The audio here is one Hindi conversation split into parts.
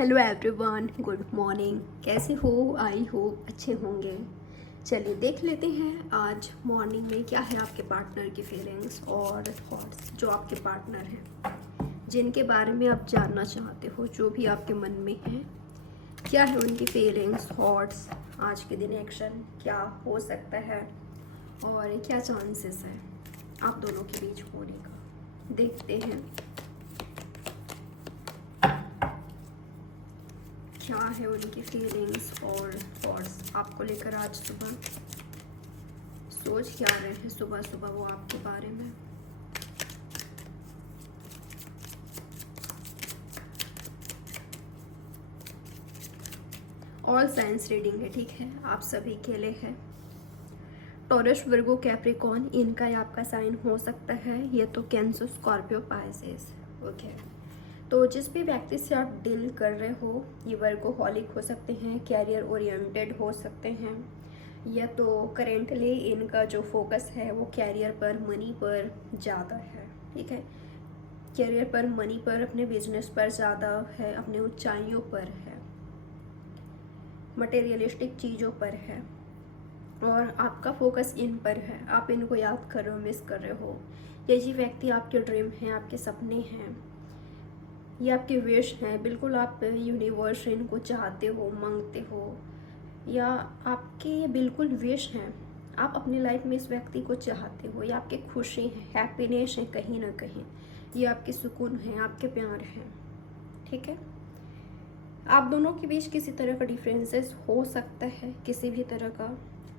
Hello everyone, good morning. कैसे हो? आई हो अच्छे होंगे। चलिए देख लेते हैं आज मॉर्निंग में क्या है आपके पार्टनर की फीलिंग्स और थॉट्स। जो आपके पार्टनर हैं, जिनके बारे में आप जानना चाहते हो, जो भी आपके मन में है, क्या है उनकी फीलिंग्स, थॉट्स, आज के दिन एक्शन क्या हो सकता है और क्या चांसेस है आप दोनों के बीच होने का। देखते हैं क्या है उनकी फीलिंग्स और थॉट्स आपको लेकर। आज सुबह सोच क्या रहे हैं सुबह सुबह वो आपके बारे में। ऑल साइंस रीडिंग है, ठीक है, आप सभी के लिए है। टॉरस, वर्गो, कैप्रिकॉर्न, इनका या आपका साइन हो सकता है। ये तो कैंसर, स्कॉर्पियो, पाइसेस। ओके, तो जिस भी व्यक्ति से आप डील कर रहे हो, ये वर्कोहॉलिक हो सकते हैं, कैरियर ओरिएंटेड हो सकते हैं, या तो करेंटली इनका जो फोकस है वो कैरियर पर, मनी पर ज़्यादा है। ठीक है, कैरियर पर, मनी पर, अपने बिजनेस पर ज़्यादा है, अपने ऊंचाइयों पर है, मटेरियलिस्टिक चीज़ों पर है, और आपका फोकस इन पर है। आप इनको याद कर रहे हो, मिस कर रहे हो। ये व्यक्ति आपके ड्रीम हैं, आपके सपने हैं, ये आपके विश हैं। बिल्कुल आप यूनिवर्स इनको चाहते हो, मांगते हो, या आपके ये बिल्कुल विश हैं। आप अपनी लाइफ में इस व्यक्ति को चाहते हो। ये आपकी खुशी है, हैप्पीनेस है कहीं ना कहीं। ये आपके सुकून है, आपके प्यार हैं। ठीक है, आप दोनों के बीच किसी तरह का डिफरेंसेस हो सकता है, किसी भी तरह का,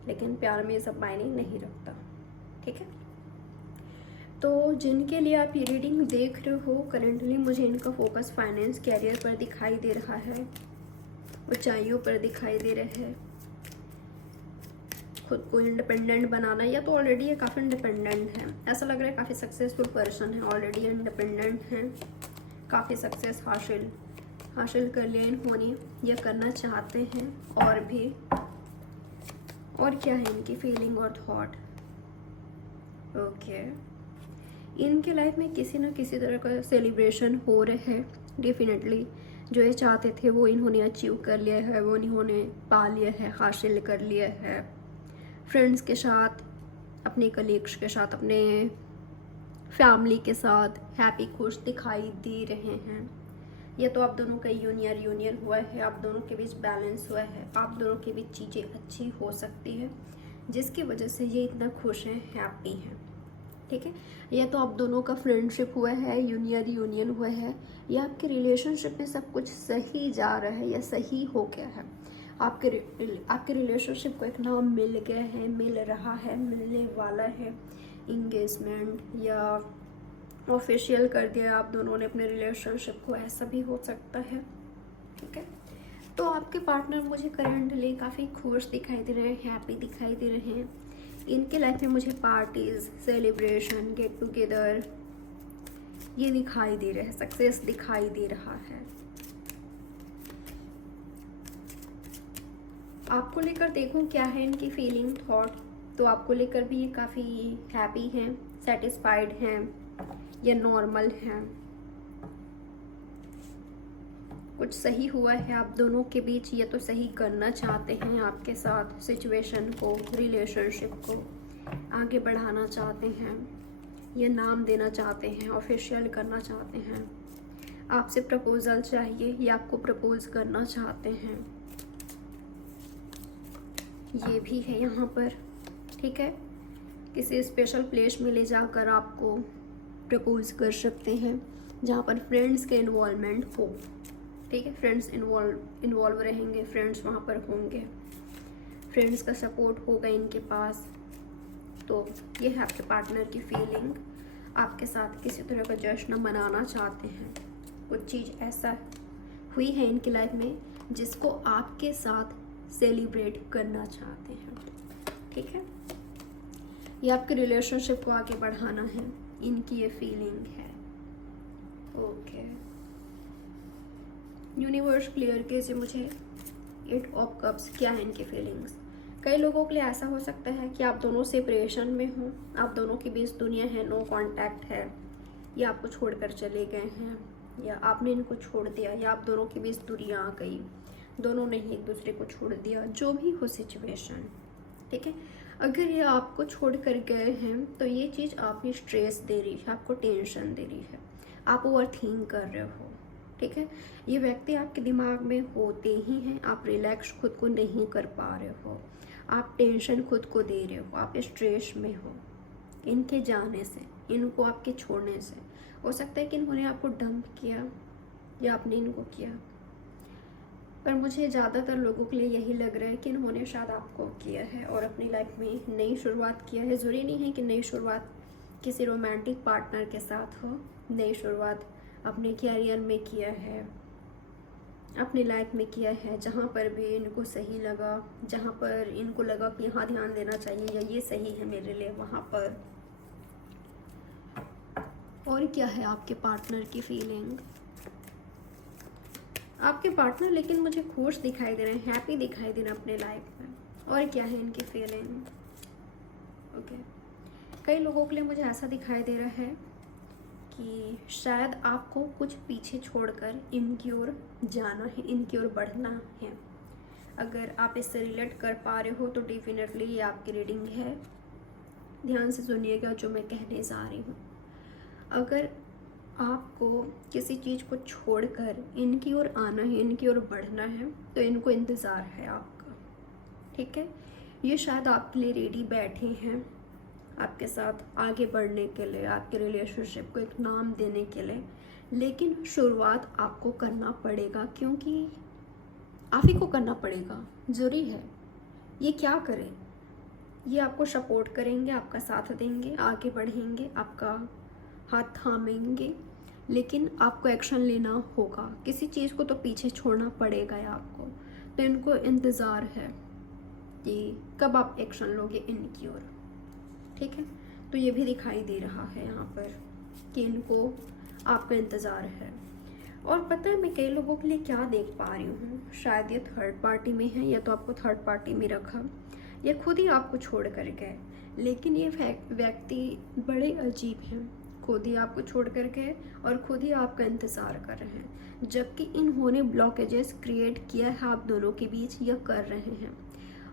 लेकिन प्यार में ये सब मायने नहीं रखता। ठीक है, तो जिनके लिए आप ये रीडिंग देख रहे हो, करेंटली मुझे इनका फोकस फाइनेंस, कैरियर पर दिखाई दे रहा है, ऊंचाइयों पर दिखाई दे रहे हैं, खुद को इंडिपेंडेंट बनाना, या तो ऑलरेडी ये काफ़ी इंडिपेंडेंट है। ऐसा लग रहा है काफ़ी सक्सेसफुल पर्सन है, ऑलरेडी इंडिपेंडेंट हैं, काफ़ी सक्सेस हासिल कर लिए इन्होंने, ये करना चाहते हैं। और भी, और क्या है इनकी फीलिंग और थॉट। ओके, इनके लाइफ में किसी न किसी तरह का सेलिब्रेशन हो रहे हैं डेफिनेटली। जो ये चाहते थे वो इन्होंने अचीव कर लिया है, वो इन्होंने पा लिया है, हासिल कर लिया है। फ्रेंड्स के साथ, अपने कलीग्स के साथ, अपने फैमिली के साथ हैप्पी, खुश दिखाई दे रहे हैं। ये तो आप दोनों का यूनियन हुआ है, आप दोनों के बीच बैलेंस हुआ है, आप दोनों के बीच चीज़ें अच्छी हो सकती है, जिसकी वजह से ये इतना खुश हैं, हैप्पी हैं। ठीक है, या तो आप दोनों का फ्रेंडशिप हुआ है, यूनियन हुआ है, या आपके रिलेशनशिप में सब कुछ सही जा रहा है या सही हो गया है। आपके रिलेशनशिप को एक नाम मिल गया है, मिल रहा है, मिलने वाला है। इंगेजमेंट या ऑफिशियल कर दिया आप दोनों ने अपने रिलेशनशिप को, ऐसा भी हो सकता है। ठीक है, तो आपके पार्टनर मुझे करंटली काफ़ी खुश दिखाई दे रहे हैं, हैप्पी दिखाई दे रहे हैं। इनके लाइफ में मुझे पार्टीज, सेलिब्रेशन, गेट टुगेदर ये दिखाई दे रहे हैं, सक्सेस दिखाई दे रहा है। आपको लेकर देखूं क्या है इनकी फीलिंग, थॉट। तो आपको लेकर भी ये काफ़ी हैप्पी हैं, सेटिस्फाइड हैं, या नॉर्मल हैं। कुछ सही हुआ है आप दोनों के बीच, ये तो सही करना चाहते हैं आपके साथ, सिचुएशन को, रिलेशनशिप को आगे बढ़ाना चाहते हैं, ये नाम देना चाहते हैं, ऑफिशियल करना चाहते हैं। आपसे प्रपोजल चाहिए, ये आपको प्रपोज करना चाहते हैं, ये भी है यहाँ पर। ठीक है, किसी स्पेशल प्लेस में ले जाकर आपको प्रपोज कर सकते हैं, जहाँ पर फ्रेंड्स के इन्वॉल्वमेंट हो। ठीक है, फ्रेंड्स इन्वॉल्व रहेंगे, फ्रेंड्स वहाँ पर होंगे, फ्रेंड्स का सपोर्ट होगा इनके पास। तो ये है आपके पार्टनर की फीलिंग। आपके साथ किसी तरह का जश्न मनाना चाहते हैं, कुछ चीज़ ऐसा हुई है इनकी लाइफ में जिसको आपके साथ सेलिब्रेट करना चाहते हैं। ठीक है, ये आपके रिलेशनशिप को आगे बढ़ाना है, इनकी ये फीलिंग है। ओके, यूनिवर्स क्लियर कीजिए मुझे 8 ऑफ कप्स, क्या है इनकी फीलिंग्स। कई लोगों के लिए ऐसा हो सकता है कि आप दोनों सेपरेशन में हो, आप दोनों के बीच दुनिया है, नो कांटेक्ट है, या आपको छोड़कर चले गए हैं, या आपने इनको छोड़ दिया, या आप दोनों के बीच दूरियां आ गई, दोनों ने ही एक दूसरे को छोड़ दिया, जो भी हो सिचुएशन, ठीक है। अगर ये आपको छोड़ कर गए हैं तो ये चीज़ आपको स्ट्रेस दे रही है, आपको टेंशन दे रही है, आप ओवर थिंक कर रहे हो, ठीक है। ये व्यक्ति आपके दिमाग में होते ही हैं, आप रिलैक्स खुद को नहीं कर पा रहे हो, आप टेंशन खुद को दे रहे हो, आप स्ट्रेस में हो इनके जाने से, इनको आपके छोड़ने से। हो सकता है कि इन्होंने आपको डंप किया या आपने इनको किया, पर मुझे ज़्यादातर लोगों के लिए यही लग रहा है कि इन्होंने शायद आपको किया है और अपनी लाइफ में नई शुरुआत किया है। ज़रूरी नहीं है कि नई शुरुआत किसी रोमांटिक पार्टनर के साथ हो, नई शुरुआत अपने कैरियर में किया है, अपनी लाइफ में किया है, जहाँ पर भी इनको सही लगा, जहाँ पर इनको लगा कि यहाँ ध्यान देना चाहिए या ये सही है मेरे लिए, वहाँ पर। और क्या है आपके पार्टनर की फीलिंग? आपके पार्टनर लेकिन मुझे खुश दिखाई दे रहे हैं, हैप्पी दिखाई दे रहे हैं अपने लाइफ में। और क्या है इनकी फीलिंग? ओके, कई लोगों के लिए मुझे ऐसा दिखाई दे रहा है कि शायद आपको कुछ पीछे छोड़कर इनकी ओर जाना है, इनकी ओर बढ़ना है। अगर आप इससे रिलेट कर पा रहे हो तो डेफिनेटली ये आपकी रीडिंग है। ध्यान से सुनिएगा जो मैं कहने जा रही हूँ। अगर आपको किसी चीज़ को छोड़कर इनकी ओर आना है, इनकी ओर बढ़ना है, तो इनको इंतज़ार है आपका, ठीक है। ये शायद आपके लिए रेडी बैठे हैं, आपके साथ आगे बढ़ने के लिए, आपके रिलेशनशिप को एक नाम देने के लिए। लेकिन शुरुआत आपको करना पड़ेगा, क्योंकि आप ही को करना पड़ेगा, ज़रूरी है। ये क्या करें? ये आपको सपोर्ट करेंगे, आपका साथ देंगे, आगे बढ़ेंगे, आपका हाथ थामेंगे, लेकिन आपको एक्शन लेना होगा। किसी चीज़ को तो पीछे छोड़ना पड़ेगा आपको। तो इनको इंतज़ार है कि कब आप एक्शन लोगे इनकी ओर, ठीक है। तो ये भी दिखाई दे रहा है यहाँ पर कि इनको आपका इंतज़ार है। और पता है मैं कई लोगों के लिए क्या देख पा रही हूँ, शायद ये थर्ड पार्टी में है, या तो आपको थर्ड पार्टी में रखा, या खुद ही आपको छोड़ कर गए। लेकिन ये व्यक्ति बड़े अजीब हैं, खुद ही आपको छोड़ कर गए और खुद ही आपका इंतज़ार कर रहे हैं, जबकि इन्होंने ब्लॉकेजेस क्रिएट किया है आप दोनों के बीच, या कर रहे हैं।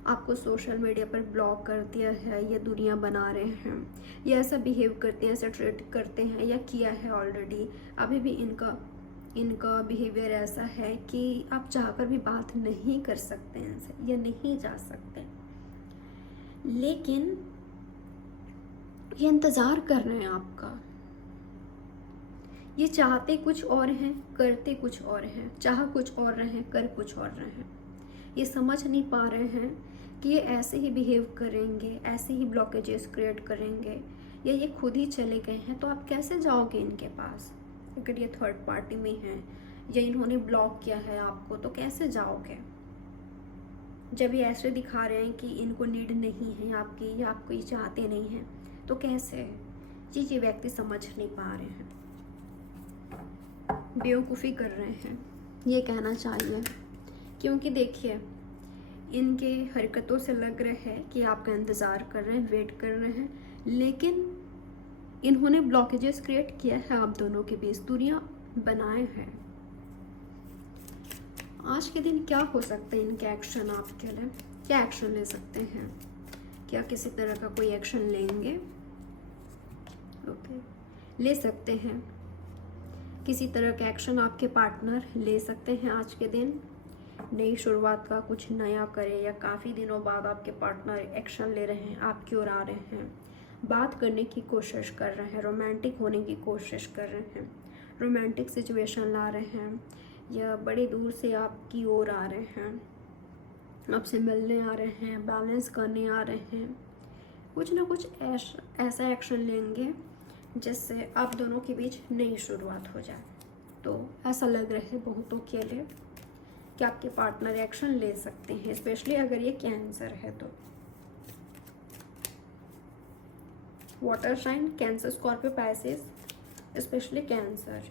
आपको सोशल मीडिया पर ब्लॉक कर दिया है, या दूरियां बना रहे हैं, या ऐसा बिहेव करते हैं, ऐसा ट्रीट करते हैं, या किया है ऑलरेडी। अभी भी इनका बिहेवियर ऐसा है कि आप चाहकर भी बात नहीं कर सकते इनसे, या नहीं जा सकते। लेकिन ये इंतज़ार कर रहे हैं आपका। ये चाहते कुछ और हैं, करते कुछ और हैं, चाह कुछ और रहे हैं, कर कुछ और रहे हैं। ये समझ नहीं पा रहे हैं कि ये ऐसे ही बिहेव करेंगे, ऐसे ही ब्लॉकेजेस क्रिएट करेंगे, या ये खुद ही चले गए हैं। तो आप कैसे जाओगे इनके पास? अगर ये थर्ड पार्टी में हैं या इन्होंने ब्लॉक किया है आपको, तो कैसे जाओगे? जब ये ऐसे दिखा रहे हैं कि इनको नीड नहीं है आपकी, या आपको ये चाहते नहीं हैं, तो कैसे? ये व्यक्ति समझ नहीं पा रहे हैं, बेवकूफ़ी कर रहे हैं, ये कहना चाहिए। क्योंकि देखिए, इनके हरकतों से लग रहा है कि आपका इंतज़ार कर रहे हैं, वेट कर रहे हैं, लेकिन इन्होंने ब्लॉकेजेस क्रिएट किया है आप दोनों के बीच, दूरियां बनाए हैं। आज के दिन क्या हो सकता है इनके एक्शन आपके लिए? क्या एक्शन ले सकते हैं? क्या किसी तरह का कोई एक्शन लेंगे? ओके, ले सकते हैं। किसी तरह का एक्शन आपके पार्टनर ले सकते हैं आज के दिन। नई शुरुआत का कुछ नया करें, या काफ़ी दिनों बाद आपके पार्टनर एक्शन ले रहे हैं, आपकी ओर आ रहे हैं, बात करने की कोशिश कर रहे हैं, रोमांटिक होने की कोशिश कर रहे हैं, रोमांटिक सिचुएशन ला रहे हैं, या बड़े दूर से आपकी ओर आ रहे हैं, आपसे मिलने आ रहे हैं, बैलेंस करने आ रहे हैं। कुछ ना कुछ ऐसा एक्शन लेंगे जिससे आप दोनों के बीच नई शुरुआत हो जाए। तो ऐसा लग रहा है बहुतों के लिए कि आपके पार्टनर एक्शन ले सकते हैं, स्पेशली अगर ये कैंसर है तो। Water sign Cancer, Scorpio, Pisces, specially Cancer.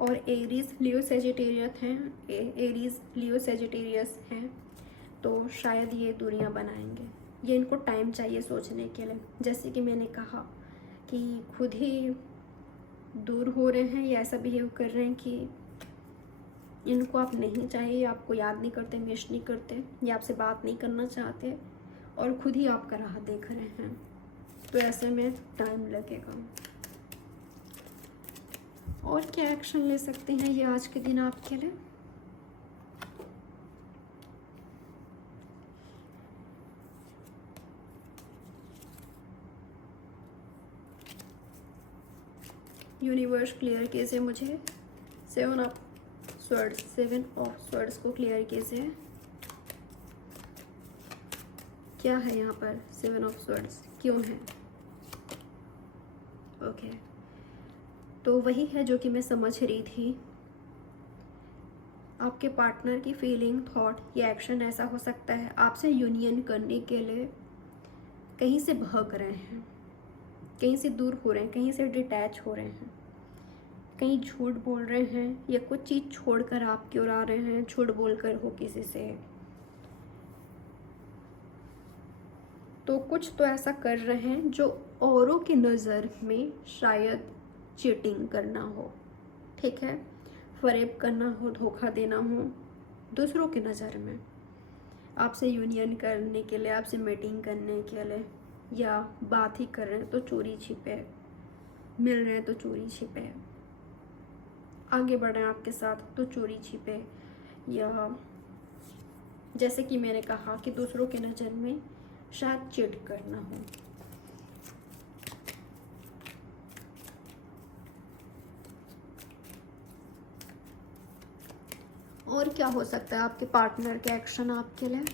और एरीज, लियो, सेजिटेरियस हैं, एरीज, लियो, सेजिटेरियस हैं, तो शायद ये दूरियां बनाएंगे। ये इनको टाइम चाहिए सोचने के लिए, जैसे कि मैंने कहा कि खुद ही दूर हो रहे हैं या ऐसा बिहेव कर रहे हैं कि इनको आप नहीं चाहिए, आपको याद नहीं करते, मिस नहीं करते, या आपसे बात नहीं करना चाहते और खुद ही आपका राह देख रहे हैं, तो ऐसे में टाइम लगेगा। और क्या एक्शन ले सकते हैं ये आज के दिन आपके लिए? यूनिवर्स क्लियर कीजिए मुझे 7 ऑफ स्वर्ड्स को क्लियर कीजिए। क्या है यहाँ पर 7 ऑफ स्वर्ड्स, क्यों है? ओके, तो वही है जो कि मैं समझ रही थी। आपके पार्टनर की फीलिंग, थॉट या एक्शन ऐसा हो सकता है आपसे यूनियन करने के लिए कहीं से भाग रहे हैं, कहीं से दूर हो रहे हैं, कहीं से डिटैच हो रहे हैं, कहीं झूठ बोल रहे हैं या कुछ चीज़ छोड़कर आपकी ओर आ रहे हैं, झूठ बोलकर हो किसी से। तो कुछ तो ऐसा कर रहे हैं जो औरों की नज़र में शायद चीटिंग करना हो, ठीक है, फरेब करना हो, धोखा देना हो दूसरों की नज़र में, आपसे यूनियन करने के लिए, आपसे मीटिंग करने के लिए, या बात ही कर रहे हैं तो चोरी छिपे, मिल रहे हैं तो चोरी छिपे, आगे बढ़ रहे हैं आपके साथ तो चोरी छिपे, या जैसे कि मैंने कहा कि दूसरों की नज़र में शायद चीट करना हो। और क्या हो सकता है आपके पार्टनर के एक्शन आपके लिए?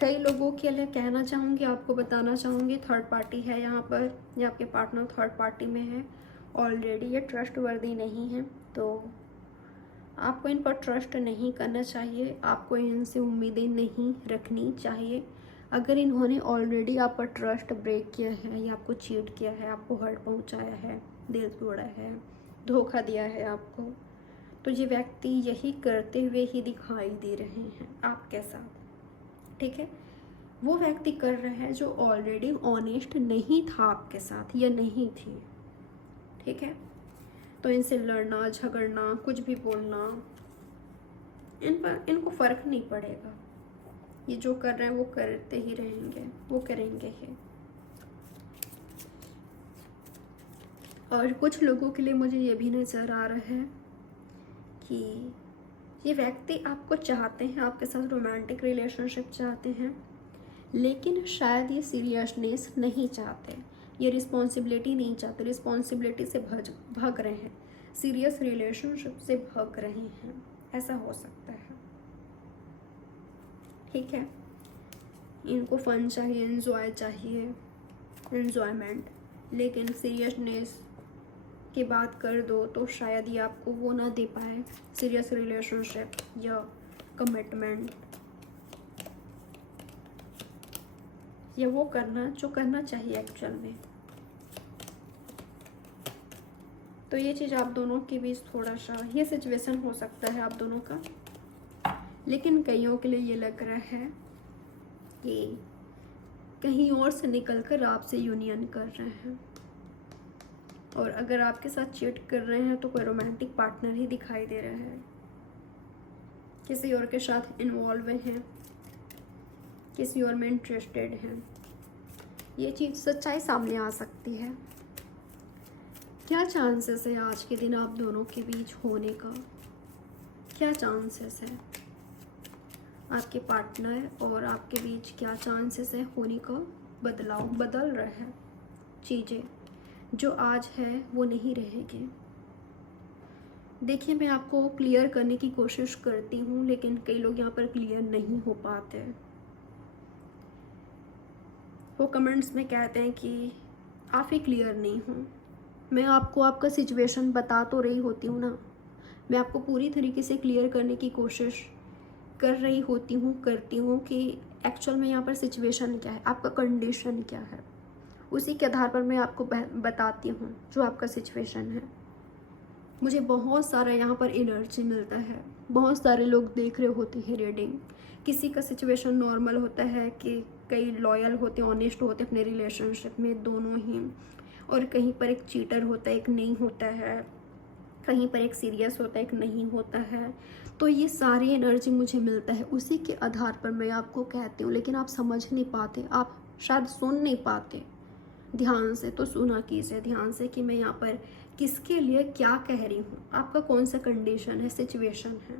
कई लोगों के लिए कहना चाहूँगी, आपको बताना चाहूँगी, थर्ड पार्टी है यहाँ पर, या आपके पार्टनर थर्ड पार्टी में है ऑलरेडी, ये ट्रस्टवर्दी नहीं है, तो आपको इन पर ट्रस्ट नहीं करना चाहिए, आपको इनसे उम्मीदें नहीं रखनी चाहिए। अगर इन्होंने ऑलरेडी आप पर ट्रस्ट ब्रेक किया है या आपको चीट किया है, आपको हर्ट पहुँचाया है, दिल तोड़ा है, धोखा दिया है आपको, तो ये व्यक्ति यही करते हुए ही दिखाई दे रहे हैं आपके साथ, ठीक है। वो व्यक्ति कर रहा है जो ऑलरेडी ऑनेस्ट नहीं था आपके साथ या नहीं थी, ठीक है। तो इनसे लड़ना, झगड़ना, कुछ भी बोलना, इनको फ़र्क नहीं पड़ेगा, ये जो कर रहे हैं वो करते ही रहेंगे, वो करेंगे ही। और कुछ लोगों के लिए मुझे ये भी नज़र आ रहा है कि ये व्यक्ति आपको चाहते हैं, आपके साथ रोमांटिक रिलेशनशिप चाहते हैं, लेकिन शायद ये सीरियसनेस नहीं चाहते, ये रिस्पॉन्सिबिलिटी नहीं चाहते, रिस्पॉन्सिबिलिटी से भाग रहे हैं, सीरियस रिलेशनशिप से भाग रहे हैं, ऐसा हो सकता है, ठीक है। इनको फन चाहिए, एंजॉय चाहिए, एंजॉयमेंट, लेकिन सीरियसनेस की बात कर दो तो शायद ये आपको वो ना दे पाए, सीरियस रिलेशनशिप या कमिटमेंट, या वो करना जो करना चाहिए एक्चुअल में। तो ये चीज़ आप दोनों के बीच थोड़ा सा ये सिचुएशन हो सकता है आप दोनों का, लेकिन कईयों के लिए ये लग रहा है कि कहीं और से निकलकर आपसे यूनियन कर रहे हैं, और अगर आपके साथ चीट कर रहे हैं तो कोई रोमांटिक पार्टनर ही दिखाई दे रहा है, किसी और के साथ इन्वॉल्व हैं, किसी और में इंटरेस्टेड हैं। ये चीज़ सच्चाई सामने आ सकती है। क्या चांसेस है आज के दिन आप दोनों के बीच होने का? क्या चांसेस है आपके पार्टनर और आपके बीच, क्या चांसेस है होने का? बदलाव, बदल रहा है, चीज़ें जो आज है वो नहीं रहेगी। देखिए, मैं आपको क्लियर करने की कोशिश करती हूँ, लेकिन कई लोग यहाँ पर क्लियर नहीं हो पाते। वो कमेंट्स में कहते हैं कि आप ही क्लियर नहीं हो। मैं आपको आपका सिचुएशन बता तो रही होती हूँ ना, मैं आपको पूरी तरीके से क्लियर करने की कोशिश कर रही होती हूँ, करती हूँ कि एक्चुअल में यहाँ पर सिचुएशन क्या है, आपका कंडीशन क्या है, उसी के आधार पर मैं आपको बताती हूँ जो आपका सिचुएशन है। मुझे बहुत सारा यहाँ पर एनर्जी मिलता है, बहुत सारे लोग देख रहे होते हैं रीडिंग। किसी का सिचुएशन नॉर्मल होता है कि कई लॉयल होते हैं, ऑनेस्ट होते हैं अपने रिलेशनशिप में दोनों ही, और कहीं पर एक चीटर होता है, एक नहीं होता है, कहीं पर एक सीरियस होता है, एक नहीं होता है। तो ये सारी एनर्जी मुझे मिलता है, उसी के आधार पर मैं आपको कहती हूँ, लेकिन आप समझ नहीं पाते, आप शायद सुन नहीं पाते ध्यान से। तो सुना कीजिए ध्यान से कि मैं यहाँ पर किसके लिए क्या कह रही हूँ, आपका कौन सा कंडीशन है, सिचुएशन है,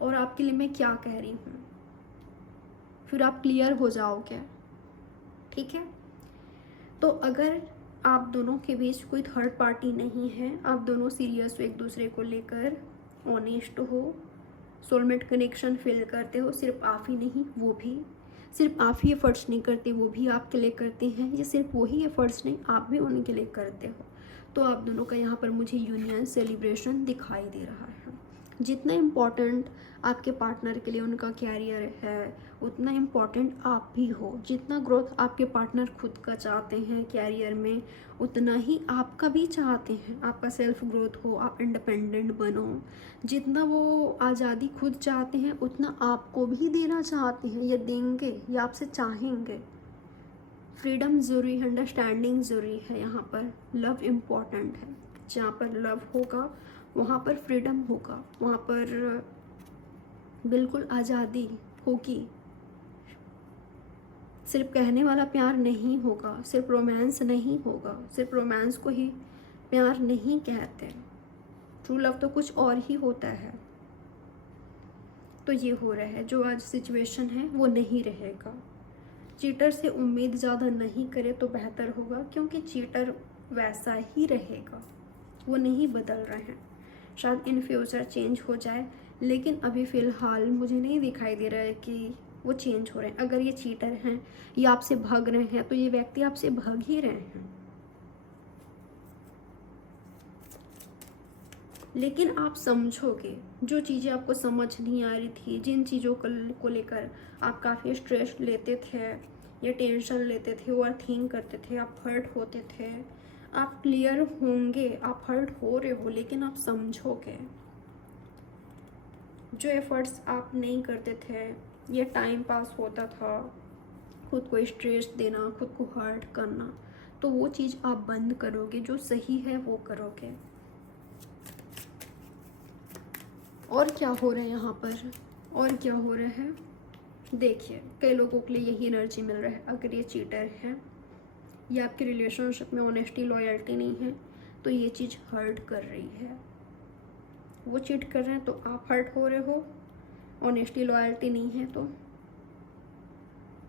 और आपके लिए मैं क्या कह रही हूँ, फिर आप क्लियर हो जाओगे। ठीक है, तो अगर आप दोनों के बीच कोई थर्ड पार्टी नहीं है, आप दोनों सीरियस हो एक दूसरे को लेकर, ऑनेस्ट हो, सोलमेट कनेक्शन फील करते हो, सिर्फ आप ही नहीं वो भी, सिर्फ आप ही एफर्ट्स नहीं करते वो भी आपके लिए करते हैं, या सिर्फ वही एफर्ट्स नहीं आप भी उनके लिए करते हो, तो आप दोनों का यहाँ पर मुझे यूनियन सेलिब्रेशन दिखाई दे रहा है। जितना इम्पोर्टेंट आपके पार्टनर के लिए उनका कैरियर है, उतना इम्पोर्टेंट आप भी हो। जितना ग्रोथ आपके पार्टनर खुद का चाहते हैं कैरियर में, उतना ही आपका भी चाहते हैं, आपका सेल्फ ग्रोथ हो, आप इंडिपेंडेंट बनो। जितना वो आज़ादी खुद चाहते हैं, उतना आपको भी देना चाहते हैं, या देंगे या आपसे चाहेंगे। फ्रीडम ज़रूरी है, अंडरस्टैंडिंग ज़रूरी है, यहाँ पर लव इम्पॉर्टेंट है। जहाँ पर लव होगा वहाँ पर फ्रीडम होगा, वहाँ पर बिल्कुल आज़ादी होगी। सिर्फ कहने वाला प्यार नहीं होगा, सिर्फ रोमांस नहीं होगा, सिर्फ रोमांस को ही प्यार नहीं कहते, ट्रू लव तो कुछ और ही होता है। तो ये हो रहा है, जो आज सिचुएशन है वो नहीं रहेगा। चीटर से उम्मीद ज़्यादा नहीं करे तो बेहतर होगा, क्योंकि चीटर वैसा ही रहेगा, वो नहीं बदल रहे हैं। शायद इन फ्यूचर चेंज हो जाए, लेकिन अभी फ़िलहाल मुझे नहीं दिखाई दे रहा है कि वो चेंज हो रहे हैं। अगर ये चीटर हैं या आपसे भाग रहे हैं, तो ये व्यक्ति आपसे भाग ही रहे हैं। लेकिन आप समझोगे, जो चीज़ें आपको समझ नहीं आ रही थी, जिन चीज़ों को लेकर आप काफ़ी स्ट्रेस लेते थे या टेंशन लेते थे, ओवर थिंक करते थे, आप हर्ट होते थे, आप क्लियर होंगे। आप हर्ट हो रहे हो, लेकिन आप समझोगे। जो एफर्ट्स आप नहीं करते थे, ये टाइम पास होता था, खुद को स्ट्रेस देना, खुद को हर्ट करना, तो वो चीज़ आप बंद करोगे, जो सही है वो करोगे। और क्या हो रहा है यहाँ पर, और क्या हो रहा है, देखिए कई लोगों के लिए यही एनर्जी मिल रहा है। अगर ये चीटर है या आपके रिलेशनशिप में ऑनेस्टी लॉयल्टी नहीं है, तो ये चीज़ हर्ट कर रही है। वो चीट कर रहे हैं तो आप हर्ट हो रहे हो, ऑनेस्टी लॉयल्टी नहीं है तो,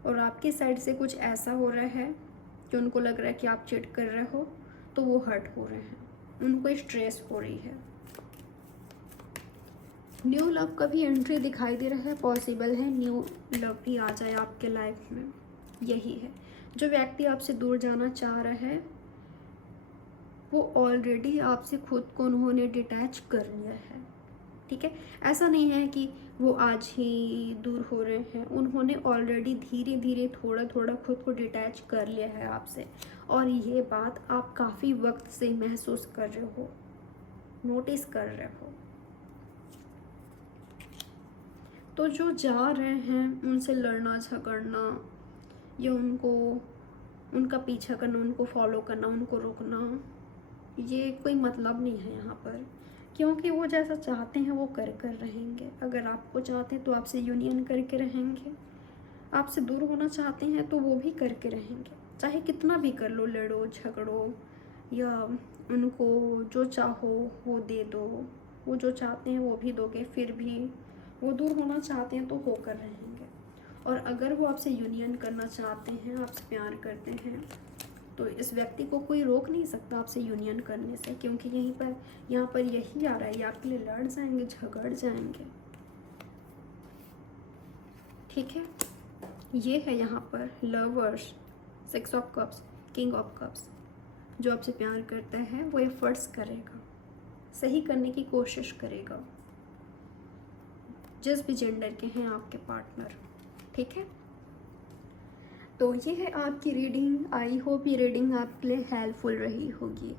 और आपकी साइड से कुछ ऐसा हो रहा है कि उनको लग रहा है कि आप चीट कर रहे हो, तो वो हर्ट हो रहे हैं, उनको स्ट्रेस हो रही है। न्यू लव का भी एंट्री दिखाई दे रहा है, पॉसिबल है न्यू लव भी आ जाए आपके लाइफ में। यही है, जो व्यक्ति आपसे दूर जाना चाह रहा है, वो ऑलरेडी आपसे खुद को उन्होंने डिटैच कर लिया है। ठीक है, ऐसा नहीं है कि वो आज ही दूर हो रहे हैं, उन्होंने ऑलरेडी धीरे धीरे थोड़ा थोड़ा खुद को डिटैच कर लिया है आपसे, और ये बात आप काफ़ी वक्त से महसूस कर रहे हो, नोटिस कर रहे हो। तो जो जा रहे हैं उनसे लड़ना झगड़ना, या उनका पीछा करना, उनको फॉलो करना, उनको रोकना, ये कोई मतलब नहीं है यहाँ पर, क्योंकि वो जैसा चाहते हैं वो कर रहेंगे। अगर आपको चाहते हैं तो आपसे यूनियन करके रहेंगे, आपसे दूर होना चाहते हैं तो वो भी करके रहेंगे, चाहे कितना भी कर लो, लड़ो झगड़ो, या उनको जो चाहो वो दे दो, वो जो चाहते हैं वो भी दोगे, फिर भी वो दूर होना चाहते हैं तो होकर रहेंगे। और अगर वो आपसे यूनियन करना चाहते हैं, आपसे प्यार करते हैं, तो इस व्यक्ति को कोई रोक नहीं सकता आपसे यूनियन करने से, क्योंकि यहाँ पर यही आ रहा है, ये आपके लिए लड़ जाएंगे, झगड़ जाएंगे। ठीक है, ये है यहाँ पर lovers, 6 of cups, king of cups. जो आपसे प्यार करता है वो एफर्ट्स करेगा, सही करने की कोशिश करेगा, जिस भी जेंडर के हैं आपके पार्टनर। ठीक है, तो ये है आपकी रीडिंग। आई होप ये रीडिंग आपके लिए हेल्पफुल रही होगी।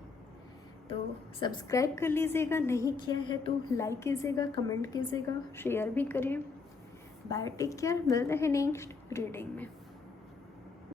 तो सब्सक्राइब कर लीजिएगा, नहीं किया है तो लाइक कीजिएगा, कमेंट कीजिएगा, शेयर भी करें। बाय, टेक केयर, मिलते हैं नेक्स्ट रीडिंग में।